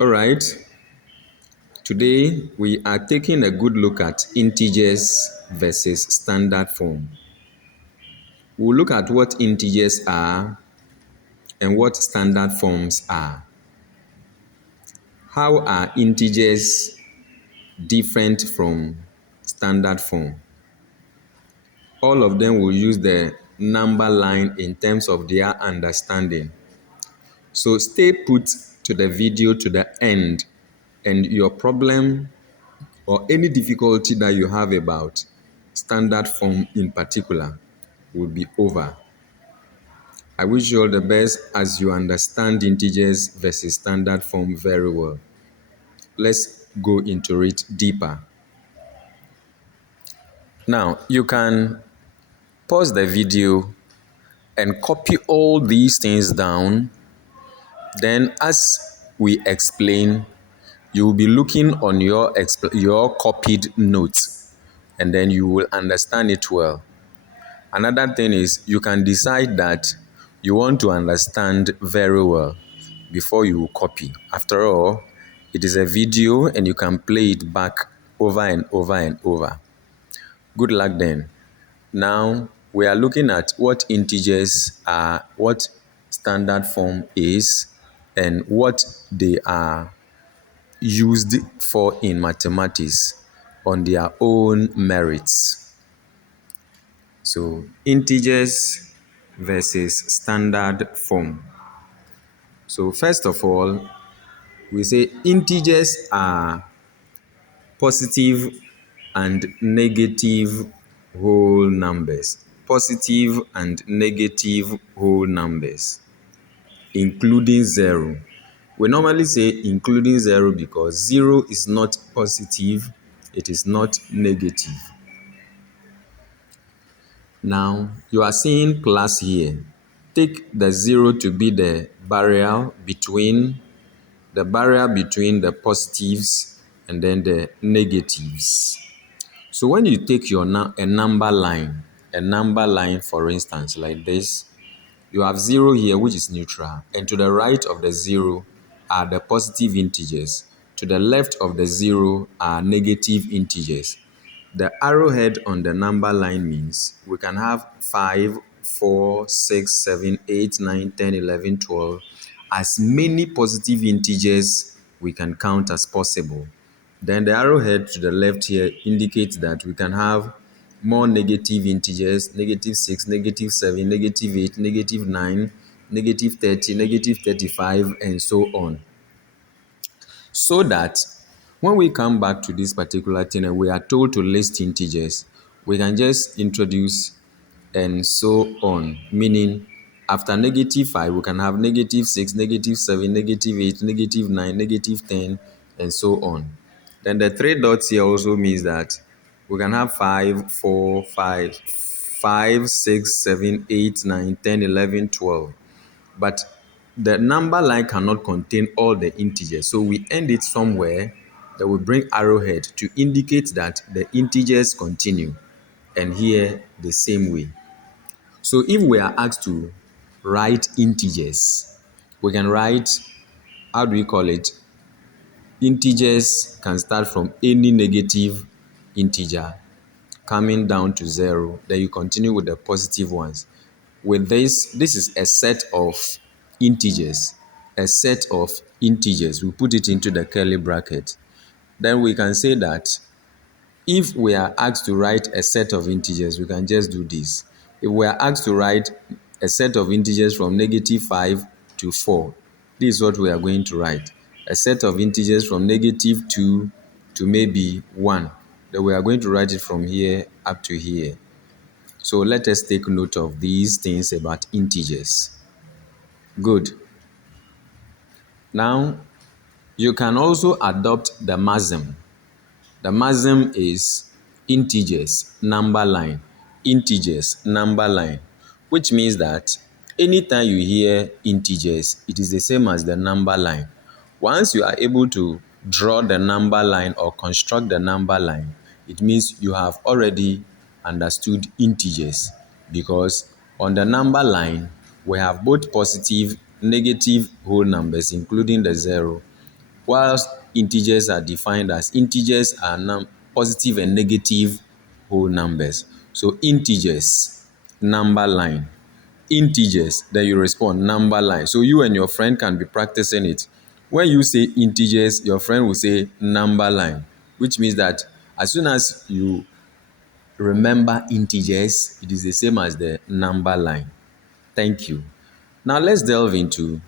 All right, today we are taking a good look at integers versus standard form. We'll look at what integers are and what standard forms are. How are integers different from standard form? All of them will use the number line in terms of their understanding. So stay put to the video to the end, and your problem or any difficulty that you have about standard form in particular will be over. I wish you all the best as you understand integers versus standard form very well. Let's go into it deeper. Now, you can pause the video and copy all these things down. Then, as we explain, you will be looking on your copied notes, and then you will understand it well. Another thing is you can decide that you want to understand very well before you copy. After all, it is a video and you can play it back over and over and over. Good luck then. Now we are looking at what integers are, what standard form is, and what they are used for in mathematics on their own merits. So integers versus standard form. So first of all, we say integers are positive and negative whole numbers. Positive and negative whole numbers, including zero. We normally say including zero because zero is not positive, it is not negative. Now, you are seeing plus here. Take the zero to be the barrier between the positives and then the negatives. So when you take a number line for instance like this, you have zero here which is neutral, and to the right of the zero are the positive integers. To the left of the zero are negative integers. The arrowhead on the number line means we can have 5, 4, 6, 7, 8, 9, 10, 11, 12, as many positive integers we can count as possible. Then the arrowhead to the left here indicates that we can have more negative integers, negative 6, negative 7, negative 8, negative 9, negative 30, negative 35, and so on. So that when we come back to this particular thing and we are told to list integers, we can just introduce and so on. Meaning, after negative 5, we can have negative 6, negative 7, negative 8, negative 9, negative 10, and so on. Then the three dots here also means that we can have 5, 4, 5, 5, 6, 7, 8, 9, 10, 11, 12. But the number line cannot contain all the integers. So we end it somewhere that will bring arrowhead to indicate that the integers continue. And here the same way. So if we are asked to write integers, we can write, how do we call it? Integers can start from any negative integer coming down to 0. Then you continue with the positive ones. With this is a set of integers. A set of integers. We put it into the curly bracket. Then we can say that if we are asked to write a set of integers, we can just do this. If we are asked to write a set of integers from negative 5 to 4, this is what we are going to write. A set of integers from negative 2 to maybe 1. Then we are going to write it from here up to here. So let us take note of these things about integers. Good. Now, you can also adopt the maxim. The maxim is integers, number line, integers, number line, which means that anytime you hear integers, it is the same as the number line. Once you are able to draw the number line or construct the number line, it means you have already understood integers, because on the number line, we have both positive, negative whole numbers, including the 0, whilst integers are defined as integers are positive and negative whole numbers. So integers, number line. Integers, then you respond number line. So you and your friend can be practicing it. When you say integers, your friend will say number line, which means that as soon as you remember integers, it is the same as the number line. Thank you. Now let's delve into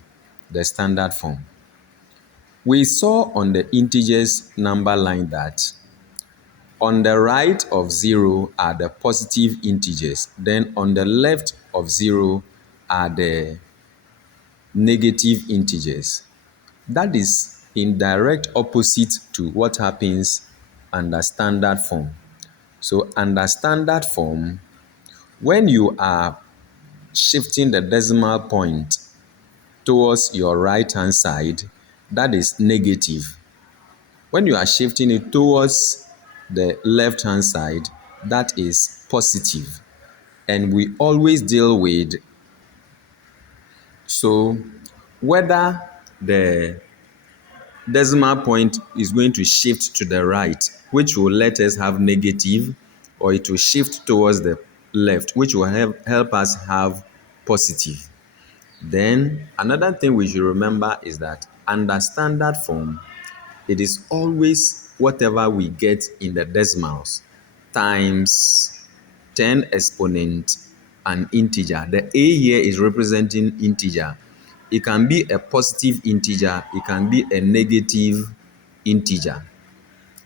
the standard form. We saw on the integers number line that on the right of 0 are the positive integers. Then on the left of 0 are the negative integers. That is in direct opposite to what happens under standard form. So under standard form, when you are shifting the decimal point towards your right hand side, that is negative. When you are shifting it towards the left hand side, that is positive. And we always deal with, so whether the decimal point is going to shift to the right, which will let us have negative, or it will shift towards the left, which will help us have positive. Then another thing we should remember is that under standard form, it is always whatever we get in the decimals times 10 exponent an integer. The A here is representing integer. It can be a positive integer, it can be a negative integer.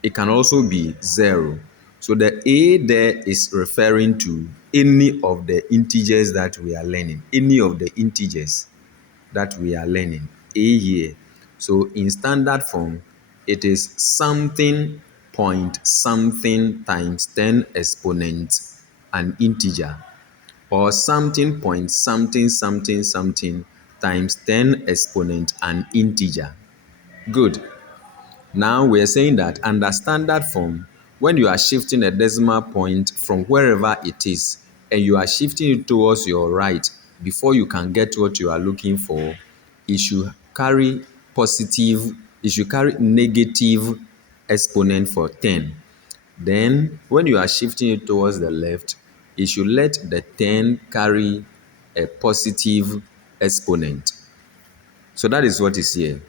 It can also be 0. So the A there is referring to any of the integers that we are learning, any of the integers that we are learning. A here. So in standard form, it is something point something times 10 exponent an integer, or something point something something something times 10 exponent an integer. Good. Now we're saying that under standard form, when you are shifting a decimal point from wherever it is and you are shifting it towards your right, before you can get what you are looking for, it should carry positive, it should carry negative exponent for 10. Then when you are shifting it towards the left, it should let the 10 carry a positive exponent. So that is what is here.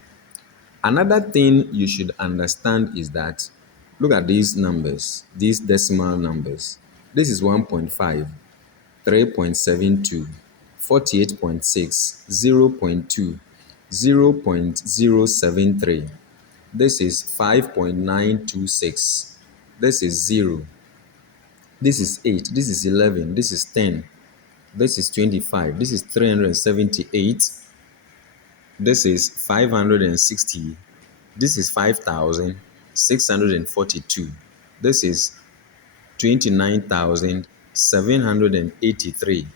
Another thing you should understand is that look at these numbers, these decimal numbers. This is 1.5, 3.72, 48.6, 0.2, 0.073. This is 5.926. This is 0. This is 8. This is 11. This is 10. This is 25. This is 378. This is 560. This is 5,642. This is 29,783.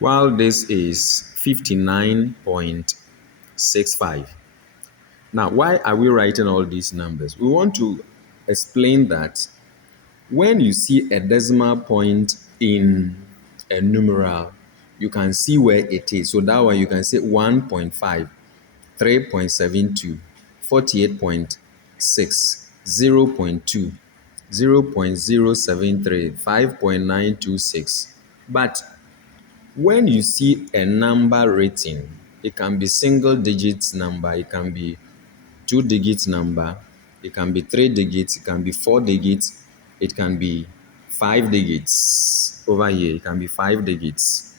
While this is 59.65. Now, why are we writing all these numbers? We want to explain that when you see a decimal point in a numeral, you can see where it is. So that one you can say 1.5, 3.72, 48.6, 0.2, 0.073, 5.926. But when you see a number written, it can be single digits number, it can be 2 digits number, it can be 3 digits, it can be 4 digits, it can be 5 digits. Over here, it can be 5 digits.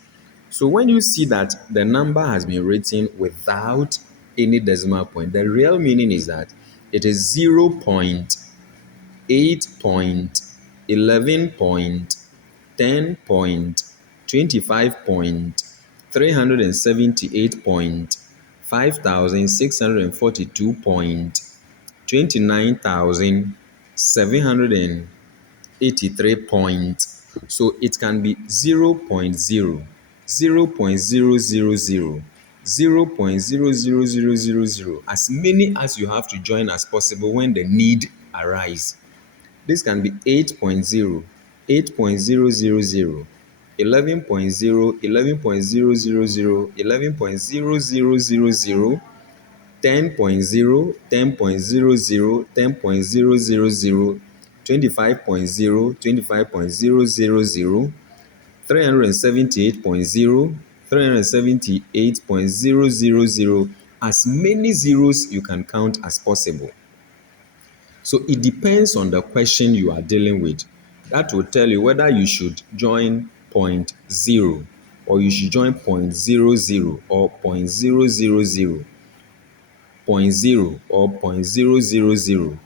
So when you see that the number has been written without any decimal point, the real meaning is that it is 0.8.11.10.25.378.5642.29,783 point. So it can be 0.0, 0.0000, 0.00000, as many as you have to join as possible when the need arise. This can be 8.0, 8.000, 11.0, 11.000, 11.0000, 10.0, 10.00, 10.000, 25.0, 25.000, 378.0, 378.000, as many zeros you can count as possible. So it depends on the question you are dealing with. That will tell you whether you should join point 0 or you should join point 00 or point 000, point 0 or point 000,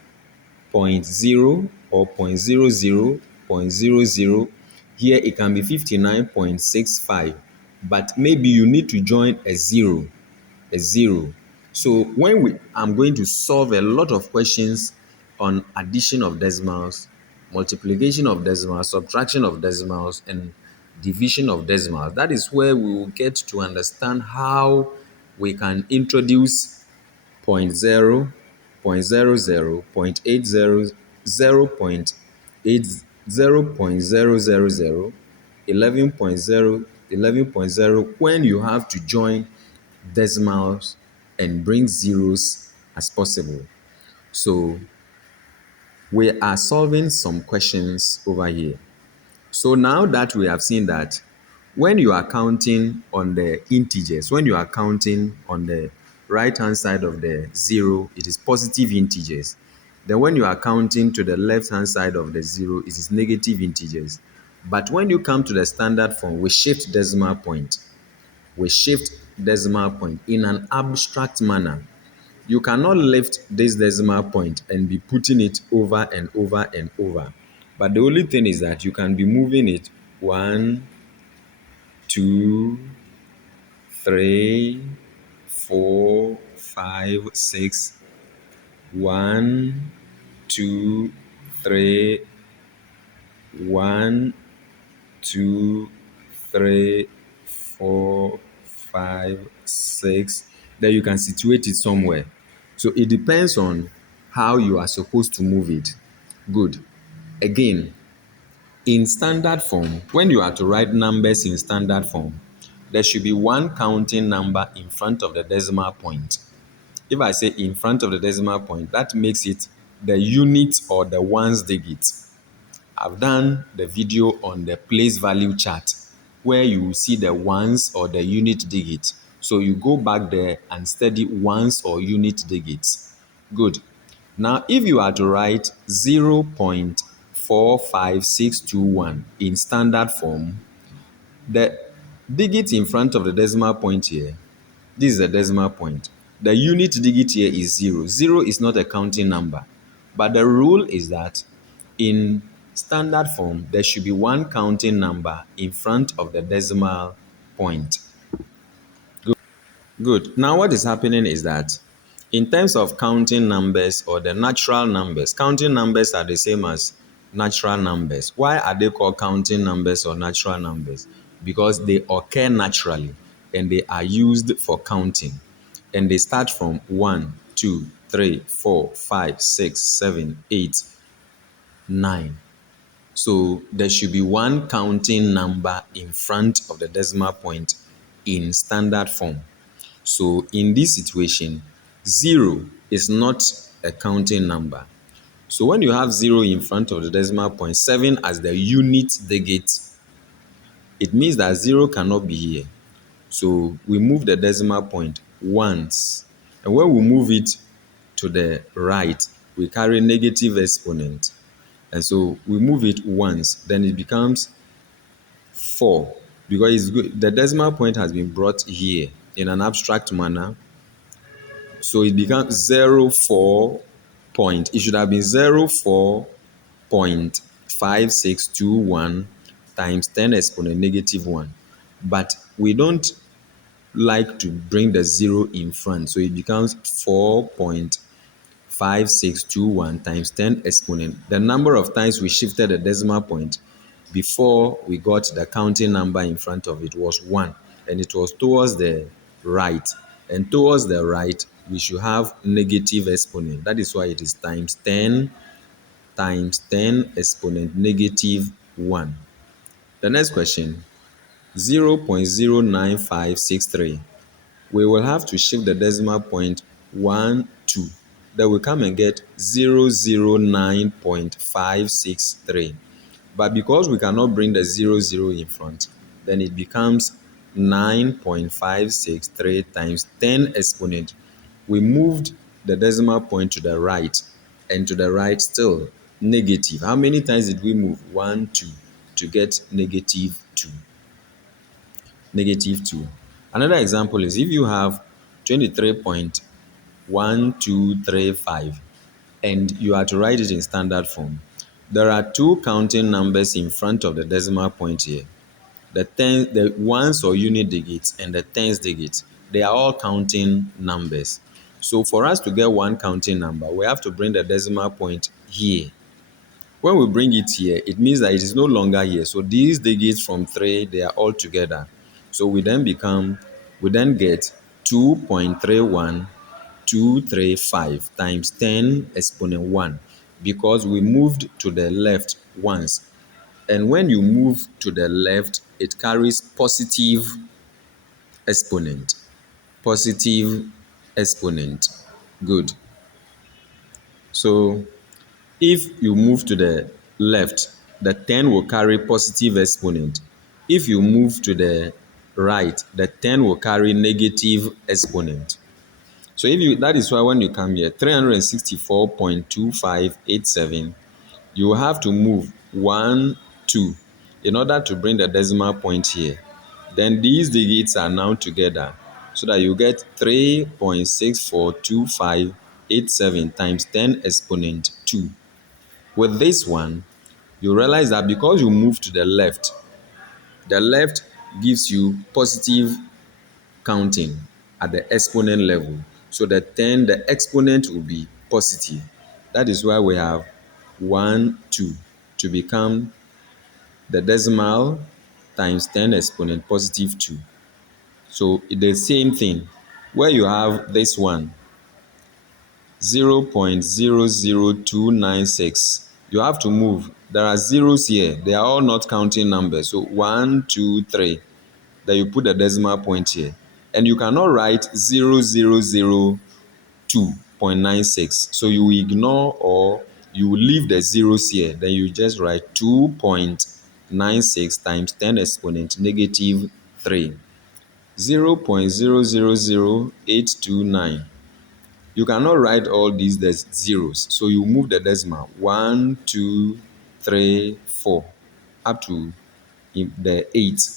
point 0 or point 00, point 00. Here it can be 59.65, but maybe you need to join a 0, a 0. So I'm going to solve a lot of questions on addition of decimals, multiplication of decimals, subtraction of decimals, and division of decimals. That is where we will get to understand how we can introduce point 0, point 00, point 80, 0, point 80, 0.000, 11.0, 11.0, when you have to join decimals and bring zeros as possible. So we are solving some questions over here. So now that we have seen that when you are counting on the integers, when you are counting on the right hand side of the zero, it is positive integers. Then when you are counting to the left hand side of the zero, it is negative integers. But when you come to the standard form, we shift decimal point. We shift decimal point in an abstract manner. You cannot lift this decimal point and be putting it over and over and over. But the only thing is that you can be moving it 1, 2, 3, 4, 5, 6. 1, 2, 3, 1, 2, 3, 4, 5, 6. Then you can situate it somewhere. So it depends on how you are supposed to move it. Good. Again, in standard form, when you are to write numbers in standard form, there should be one counting number in front of the decimal point. If I say in front of the decimal point, that makes it the unit or the ones digit. I've done the video on the place value chart where you will see the ones or the unit digit. So you go back there and study ones or unit digits. Good. Now, if you are to write 0.45621 in standard form, the digit in front of the decimal point here, this is a decimal point. The unit digit here is 0. 0 is not a counting number. But the rule is that in standard form, there should be one counting number in front of the decimal point. Good. Now what is happening is that in terms of counting numbers or the natural numbers, counting numbers are the same as natural numbers. Why are they called counting numbers or natural numbers? Because they occur naturally and they are used for counting. And they start from 1, 2, 3, 4, 5, 6, 7, 8, 9. So there should be one counting number in front of the decimal point in standard form. So in this situation, 0 is not a counting number. So when you have 0 in front of the decimal point, 7 as the unit digit, it means that 0 cannot be here. So we move the decimal point once. And when we move it to the right, we carry negative exponent. And so we move it once, then it becomes 4. Because it's good. The decimal point has been brought here in an abstract manner. So it becomes 0.4 point. It should have been 0.4.5621 times 10 exponent negative 1. But we don't like to bring the 0 in front. So it becomes 4.5621 times 10 exponent. The number of times we shifted the decimal point before we got the counting number in front of it was 1. And it was towards the right. And towards the right, we should have negative exponent. That is why it is times 10 exponent negative 1. The next question, 0.09563. We will have to shift the decimal point 1, 2. Then we come and get 009.563. But because we cannot bring the 00 in front, then it becomes 9.563 times 10 exponent. We moved the decimal point to the right, and to the right still negative. How many times did we move? 1, 2 to get negative 2. Negative 2. Another example is if you have 23.1235 and you are to write it in standard form. There are two counting numbers in front of the decimal point here. The ones or unit digits and the tens digits, they are all counting numbers. So for us to get one counting number, we have to bring the decimal point here. When we bring it here, it means that it is no longer here. So these digits from 3, they are all together. So we then get 2.31235 times 10 exponent 1 because we moved to the left once. And when you move to the left, it carries positive exponent. Positive exponent. Good. So if you move to the left, the 10 will carry positive exponent. If you move to the right, the 10 will carry negative exponent. So that is why when you come here, 364.2587, you have to move 1, 2 in order to bring the decimal point here. Then these digits are now together so that you get 3.642587 times 10 exponent 2. With this one, you realize that because you move to the left gives you positive counting at the exponent level. So the exponent will be positive. That is why we have 1, 2 to become the decimal times 10 exponent positive 2. So the same thing where you have this one 0.00296, you have to move. There are zeros here. They are all not counting numbers. So 1, 2, 3. Then you put the decimal point here. And you cannot write 0002.96. So you ignore or you leave the zeros here. Then you just write 2.96 times 10 exponent negative 3. 0.000829. You cannot write all these zeros. So you move the decimal 1, 2, 3, 4 up to the 8.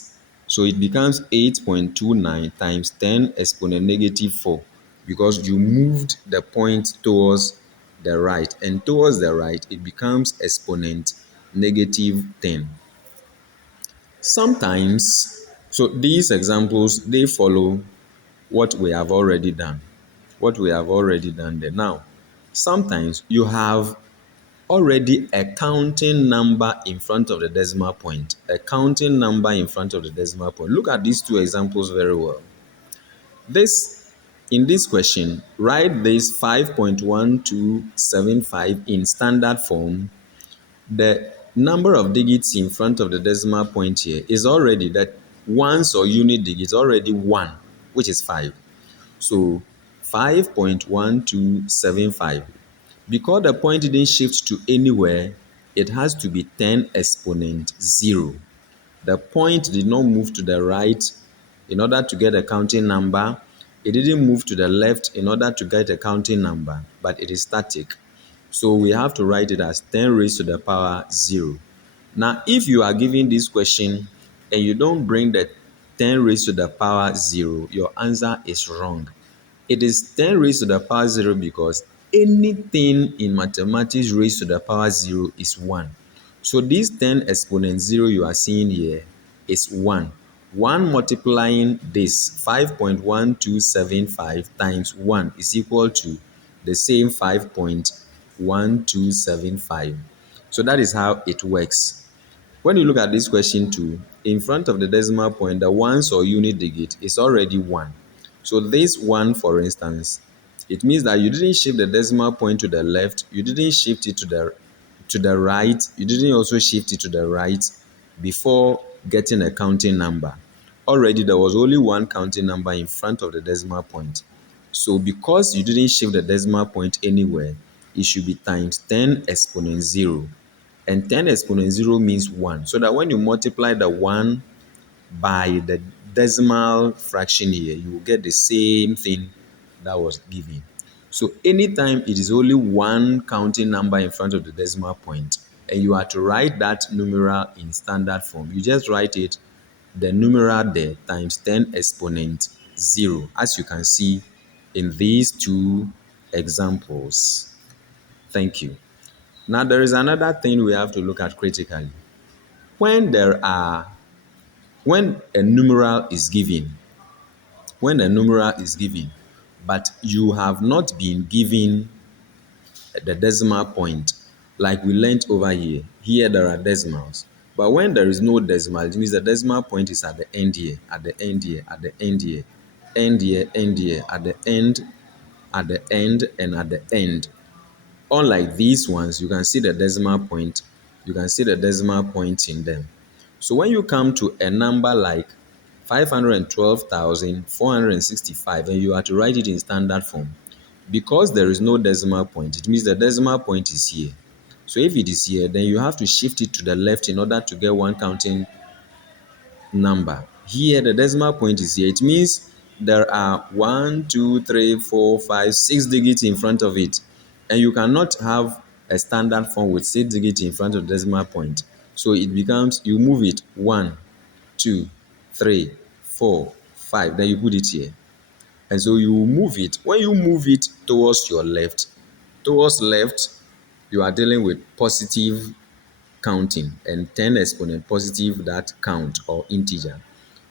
So it becomes 8.29 times 10 exponent negative 4 because you moved the point towards the right. And towards the right, it becomes exponent negative 10. Sometimes, so these examples, they follow what we have already done. What we have already done there. Now, sometimes you have already a counting number in front of the decimal point. A counting number in front of the decimal point. Look at these two examples very well. In this question, write this 5.1275 in standard form. The number of digits in front of the decimal point here is already that ones or unit digits already 1, which is 5. So 5.1275. Because the point didn't shift to anywhere, it has to be 10 exponent 0. The point did not move to the right in order to get a counting number. It didn't move to the left in order to get a counting number, but it is static. So we have to write it as 10 raised to the power 0. Now, if you are given this question and you don't bring the 10 raised to the power 0, your answer is wrong. It is 10 raised to the power 0 because anything in mathematics raised to the power 0 is 1. So this 10 exponent 0 you are seeing here is 1. 1 multiplying this 5.1275 times 1 is equal to the same 5.1275. So that is how it works. When you look at this question too, in front of the decimal point, the ones or unit digit is already 1. So this 1, for instance, it means that you didn't shift the decimal point to the left, you didn't shift it to the right, you didn't also shift it to the right before getting a counting number. Already there was only one counting number in front of the decimal point. So because you didn't shift the decimal point anywhere, it should be times 10 exponent 0. And 10 exponent 0 means 1. So that when you multiply the 1 by the decimal fraction here, you will get the same thing that was given. So anytime it is only one counting number in front of the decimal point, and you are to write that numeral in standard form, you just write it, the numeral there, times 10 exponent 0, as you can see in these two examples. Thank you. Now there is another thing we have to look at critically. When there are when a numeral is given, but you have not been given the decimal point, like we learnt over here. Here there are decimals. But when there is no decimal, it means the decimal point is at the end here, at the end here, at the end here, end here, end here, at the end, and at the end. Unlike these ones, you can see the decimal point. You can see the decimal point in them. So when you come to a number like 512,465 and you are to write it in standard form, because there is no decimal point, it means the decimal point is here. So if it is here, then you have to shift it to the left in order to get one counting number. Here, the decimal point is here. It means there are 1, 2, 3, 4, 5, 6 digits in front of it. And you cannot have a standard form with 6 digits in front of the decimal point. So it becomes, you move it 1, 2, 3, 4, 5. Then you put it here. And so you move it. When you move it towards your left, you are dealing with positive counting, and 10 exponent positive that count or integer.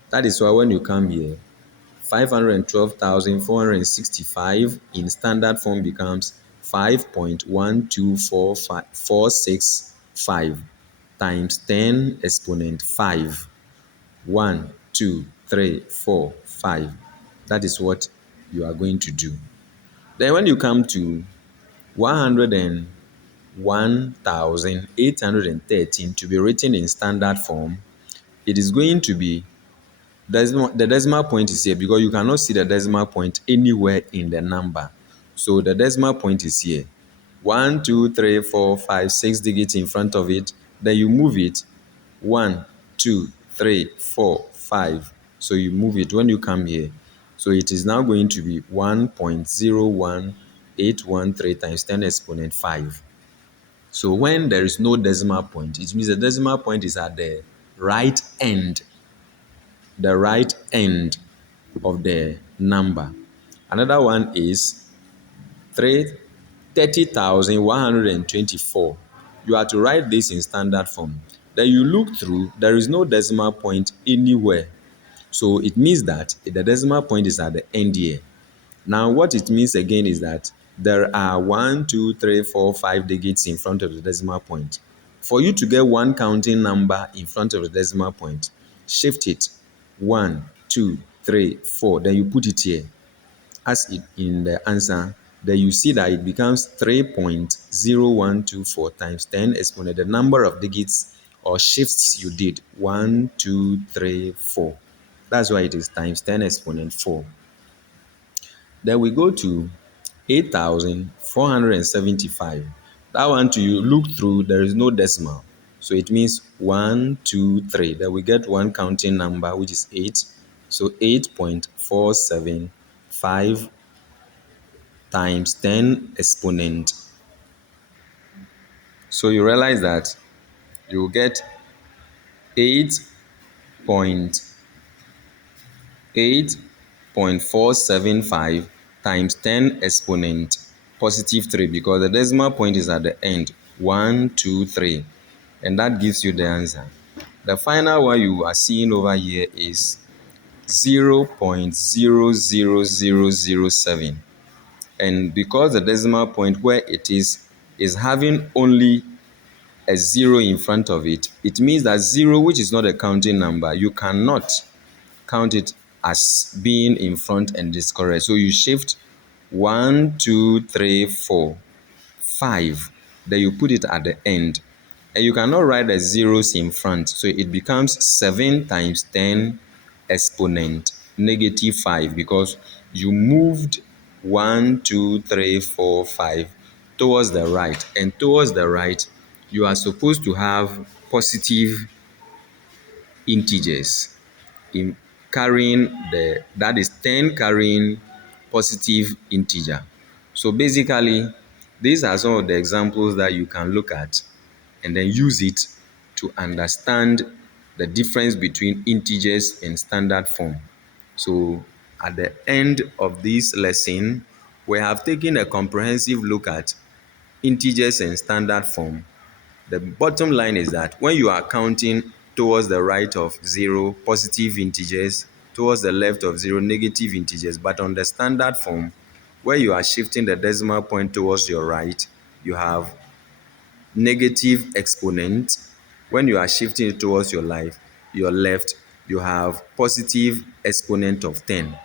That is why when you come here, 512,465 in standard form becomes 5.124565 times 10 exponent 5. 1, 2, 3, 4, 5. That is what you are going to do. Then when you come to 101,813 to be written in standard form, it is going to be, the decimal point is here because you cannot see the decimal point anywhere in the number. So the decimal point is here. 1, 2, 3, 4, 5, 6 digits in front of it. Then you move it 1, 2, 3, 4, 5. So you move it when you come here. So it is now going to be 1.01813 times 10 exponent 5. So when there is no decimal point, it means the decimal point is at the right end of the number. Another one is 30,124. You are to write this in standard form. Then you look through, there is no decimal point anywhere. So it means that the decimal point is at the end here. Now what it means again is that there are 1, 2, 3, 4, 5 digits in front of the decimal point. For you to get one counting number in front of the decimal point, shift it 1, 2, 3, 4. Then you put it here as it in the answer. Then you see that it becomes 3.0124 times 10 exponent the number of digits or shifts you did, 1, 2, 3, 4. That's why it is times 10 exponent 4. Then we go to 8,475. That one to you look through, there is no decimal. So it means 1, 2, 3. Then we get one counting number, which is 8. So 8.475 times 10 exponent. So you realize that you will get 8.475 times 10 exponent positive 3 because the decimal point is at the end. 1, 2, 3. And that gives you the answer. The final one you are seeing over here is 0.00007. And because the decimal point where it is having only a 0 in front of it, it means that 0, which is not a counting number, you cannot count it as being in front and is correct. So you shift 1, 2, 3, 4, 5. Then you put it at the end. And you cannot write the zeros in front. So it becomes 7 times 10 exponent negative 5 because you moved 1, 2, 3, 4, 5 towards the right. And towards the right, you are supposed to have positive integers in carrying that is 10 carrying positive integer. So basically, these are some of the examples that you can look at and then use it to understand the difference between integers and standard form. So at the end of this lesson, we have taken a comprehensive look at integers and standard form. The bottom line is that when you are counting towards the right of 0 positive integers, towards the left of 0 negative integers, but on the standard form where you are shifting the decimal point towards your right, you have negative exponent. When you are shifting it towards your left, you have positive exponent of 10.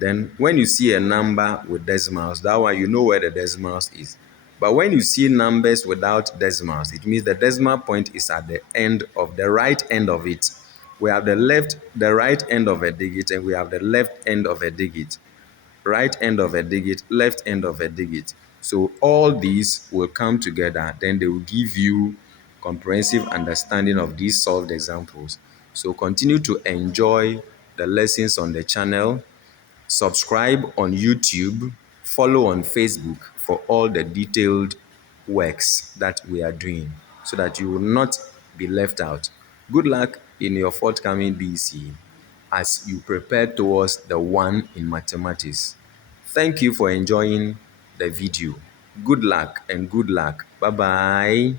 Then when you see a number with decimals, that one you know where the decimals is. But when you see numbers without decimals, it means the decimal point is at the end of the right end of it. We have the right end of a digit, and we have the left end of a digit. Right end of a digit, left end of a digit. So all these will come together, then they will give you comprehensive understanding of these solved examples. So continue to enjoy the lessons on the channel. Subscribe on YouTube, follow on Facebook for all the detailed works that we are doing so that you will not be left out. Good luck in your forthcoming BC as you prepare towards the one in mathematics. Thank you for enjoying the video. Good luck and good luck. Bye bye.